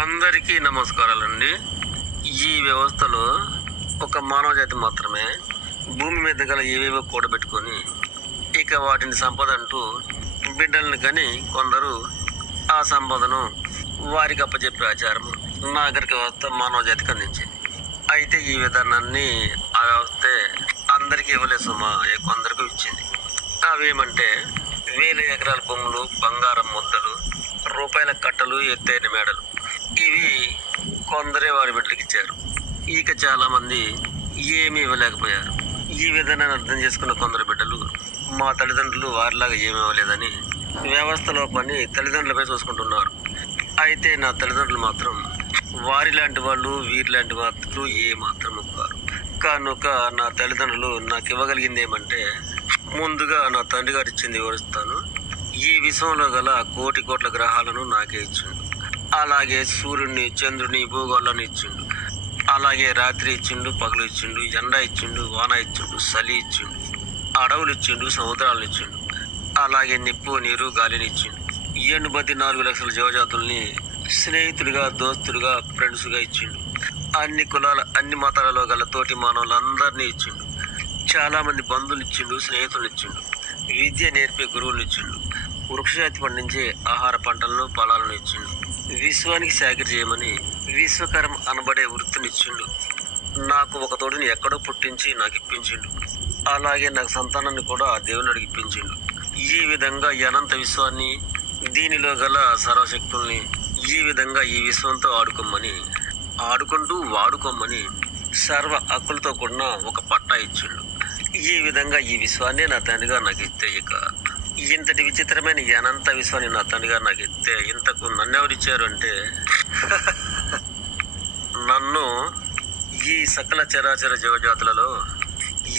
అందరికీ నమస్కారాలండి. ఈ వ్యవస్థలో ఒక మానవ జాతి మాత్రమే భూమి మీద గల ఏవేవో కూడబెట్టుకొని ఇక వాటిని సంపద అంటూ బిడ్డలను కని కొందరు ఆ సంపదను వారికి అప్పచెప్పే ఆచారం నాగరిక వ్యవస్థ మానవ జాతికి అందించింది. అయితే ఈ విధానాన్ని ఆ వ్యవస్థే అందరికీ ఇవ్వలేదు సుమా, కొందరికి ఇచ్చింది. అవేమంటే వేల ఎకరాల భూములు, బంగారం ముద్దలు, రూపాయల కట్టలు, ఎత్తైన మేడలు. ఇవి కొందరే వారి బిడ్డలకు ఇచ్చారు. ఇక చాలా మంది ఏమీ ఇవ్వలేకపోయారు. ఈ విధానాన్ని అర్థం చేసుకున్న కొందరు బిడ్డలు మా తల్లిదండ్రులు వారిలాగా ఏమీ ఇవ్వలేదని వ్యవస్థలో పని తల్లిదండ్రులపై చూసుకుంటున్నారు. అయితే నా తల్లిదండ్రులు మాత్రం వారి లాంటి వాళ్ళు, వీరి లాంటి వాళ్ళు ఏ మాత్రం కారు. కనుక నా తల్లిదండ్రులు నాకు ఇవ్వగలిగింది ఏమంటే, ముందుగా నా తండ్రి గారు ఇచ్చింది వివరిస్తాను. ఈ విశ్వంలో గల కోటి కోట్ల గ్రహాలను నాకే ఇచ్చిండు. అలాగే సూర్యుడిని, చంద్రుని, భూగోళాన్ని ఇచ్చిండు. అలాగే రాత్రి ఇచ్చిండు, పగలు ఇచ్చిండు, ఎండ ఇచ్చిండు, వాన ఇచ్చిండు, చలి ఇచ్చిండు, అడవులు ఇచ్చిండు, సముద్రాలను ఇచ్చిండు. అలాగే నిప్పు, నీరు, గాలిని ఇచ్చిండు. 84 లక్షల జీవజాతుల్ని స్నేహితుడిగా, దోస్తులుగా, ఫ్రెండ్స్గా ఇచ్చిండు. అన్ని కులాల, అన్ని మతాలలో గల తోటి మానవులందరినీ ఇచ్చిండు. చాలా మంది బంధువులు ఇచ్చిండు, స్నేహితులు ఇచ్చిండు. విద్య నేర్పే గురువులు ఇచ్చిండు. వృక్షజాతి పండించే ఆహార పంటలను, ఫలాలను ఇచ్చిండు. విశ్వానికి సేకరి చేయమని విశ్వకరం అనబడే వృత్తినిచ్చిండు. నాకు ఒక తోడిని ఎక్కడో పుట్టించి నాకు ఇప్పించిండు. అలాగే నాకు సంతానాన్ని కూడా దేవుని అడిగిప్పించిండు. ఈ విధంగా ఈ అనంత విశ్వాన్ని, దీనిలో గల సర్వశక్తుల్ని ఈ విధంగా ఈ విశ్వంతో ఆడుకుంటూ వాడుకోమని సర్వ హక్కులతో కూడిన ఒక పట్టా ఇచ్చిండు. ఈ విధంగా ఈ విశ్వాన్ని నా తండ్రిగా నాకు ఇస్తే, ఇక ఇంతటి విచిత్రమైన ఈ అనంత విశ్వాన్ని నా తండ్రిగా నాకు ఇస్తే, ఇంతకు నన్ను ఎవరిచ్చారు అంటే నన్ను ఈ సకల చరాచర జీవజాతులలో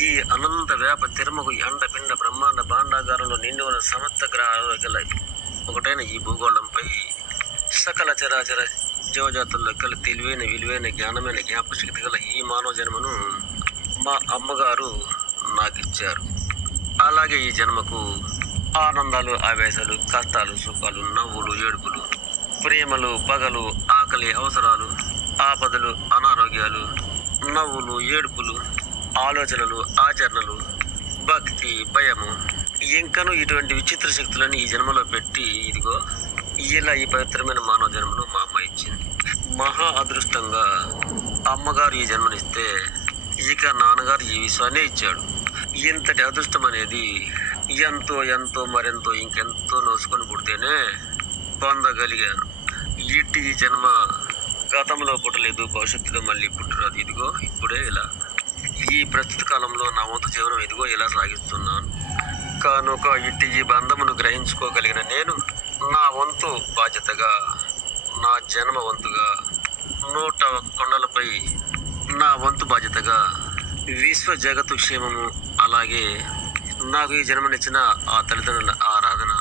ఈ అనంత వ్యాప తిరుమకు ఎండ పిండ బ్రహ్మాండ భాండాగారంలో నిండి ఉన్న సమస్త గ్రహాలలో గల ఒకటైన ఈ భూగోళంపై సకల చరాచర జీవజాతుల్లో గల తెలివైన, విలువైన, జ్ఞానమైన, జ్ఞాపశక్తి గల ఈ మానవ జన్మను మా అమ్మగారు నాకు ఇచ్చారు. అలాగే ఈ జన్మకు ఆనందాలు, ఆవేశాలు, కష్టాలు, సుఖాలు, నవ్వులు, ఏడుపులు, ప్రేమలు, పగలు, ఆకలి, అవసరాలు, ఆపదలు, అనారోగ్యాలు, నవ్వులు, ఏడుపులు, ఆలోచనలు, ఆచరణలు, భక్తి, భయము, ఇంకను ఇటువంటి విచిత్ర శక్తులని ఈ జన్మలో పెట్టి, ఇదిగో ఇలా ఈ పవిత్రమైన మానవ జన్మను మా అమ్మ ఇచ్చింది. మహా అదృష్టంగా అమ్మగారు ఈ జన్మనిస్తే, ఇక నాన్నగారు ఈ విశ్వాన్నే ఇచ్చాడు. ఇంతటి అదృష్టం అనేది ఎంతో ఎంతో మరెంతో ఇంకెంతో నోసుకొని పుడితేనే పొందగలిగాను. ఈ జన్మ గతంలో పుట్టలేదు, భవిష్యత్తులో మళ్ళీ పుట్టరాదు. ఇదిగో ఇప్పుడే ఇలా ఈ ప్రస్తుత కాలంలో నా వంతు జీవనం ఇదిగో ఇలా సాగిస్తున్నాను. కనుక ఈ బంధమును గ్రహించుకోగలిగిన నేను నా వంతు బాధ్యతగా, నా జన్మ వంతుగా 101 కొండలపై నా వంతు బాధ్యతగా విశ్వ జగత్తు క్షేమము, అలాగే నాకు ఈ జన్మనిచ్చిన ఆ తల్లిదండ్రుల ఆరాధన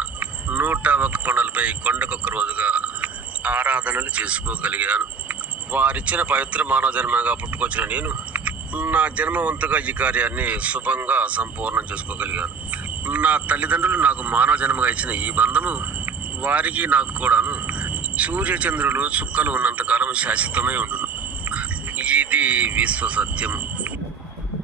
101 కొండలపై కొండకొక్క రోజుగా ఆరాధనలు చేసుకోగలిగాను. వారిచ్చిన పవిత్ర మానవ జన్మగా పుట్టుకొచ్చిన నేను నా జన్మ వంతుగా ఈ కార్యాన్ని శుభంగా సంపూర్ణం చేసుకోగలిగాను. నా తల్లిదండ్రులు నాకు మానవ జన్మగా ఇచ్చిన ఈ బంధము వారికి నాకు కూడాను సూర్యచంద్రులు, చుక్కలు ఉన్నంతకాలం శాశ్వతమై ఉండును. ఇది విశ్వ సత్యం.